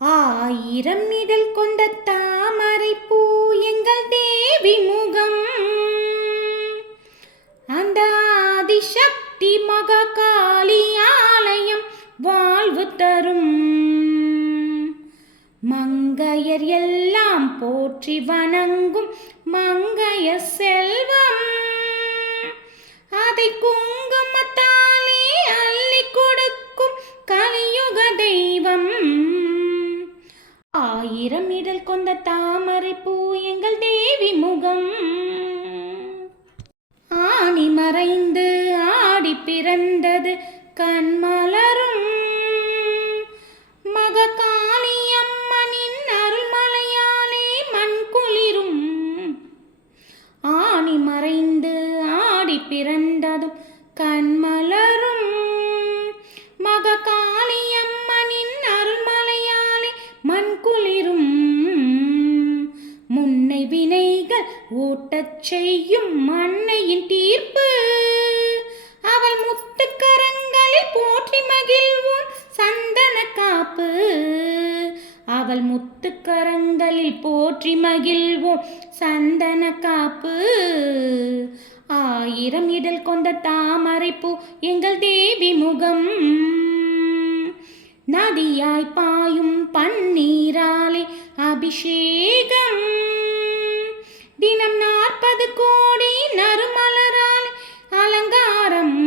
ஆயிரம் இதழ் கொண்ட தாமரை பூ எங்கள் தேவி முகம். அந்த ஆதிசக்தி மகாகாளி ஆலயம் வாழ்வு தரும். மங்கையர் எல்லாம் போற்றி வணங்கும் மங்கைய செல்வம். அதை குங்குமத்தாலே அள்ளி கொடுக்கும் கலியுக தெய்வம். ஆயிரம் இதழ் கொண்ட தாமரை பூ எங்கள் தேவி முகம். ஆணி மறைந்து ஆடி பிறந்தது கண்மலரும். மகாகாளி அம்மனின் அருள்மலையாலே மண் குளிரும். ஆணி மறைந்து ஆடி பிறந்ததும் கண்மலரும். மகாகாளி அம்மனின் அருள்மலையாலே மண் குளிரும். முன்னை வினைகள் ஓட்டச் செய்யும் அன்னையின் தீர்ப்பு. அவள் முத்துக்கரங்களில் போற்றி மகிழ்வோம் சந்தன காப்பு. அவள் முத்துக்கரங்களில் போற்றி மகிழ்வோம் சந்தன காப்பு. ஆயிரம் இதழ் கொண்ட தாமரை பூ எங்கள் தேவி முகம். நதியாய் பாயும் பன்னீராலே அபிஷேகம். தினம் 40 கோடி நறுமலராலே அலங்காரம்.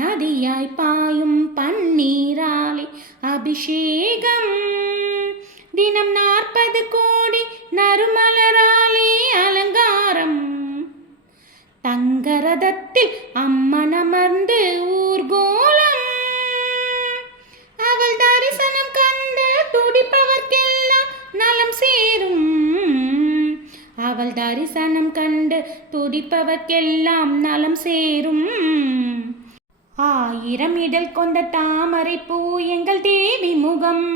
நதியாய் பாயும் பன்னீராலே அபிஷேகம். தினம் 40 கோடி நறுமலராலே அலங்காரம். தங்கரதத்தில் அம்மன் அமர்ந்து ஊர்கோலம். அவள் தரிசனம் கண்டு துடிப்பவர்க்கெல்லாம் நலம் சேரும். அவள் தரிசனம் கண்டு துடிப்பவர்க்கெல்லாம் நலம் சேரும். ஆயிரம் இதழ் கொண்ட தாமரை பூ எங்கள் தேவி முகம்.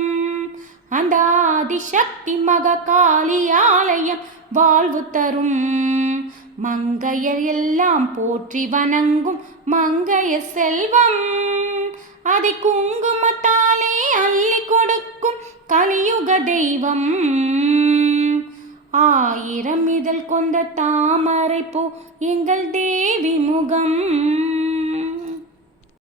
அந்த ஆதிசக்தி மகாகாளி ஆலயம் வாழ்வு தரும். மங்கையர் எல்லாம் போற்றி வணங்கும் மங்கைய செல்வம். அதை குங்குமத்தாலே அள்ளி கொடுக்கும் கலியுக தெய்வம். ஆயிரம் இதழ் கொண்ட தாமரை பூ எங்கள் தேவி முகம்.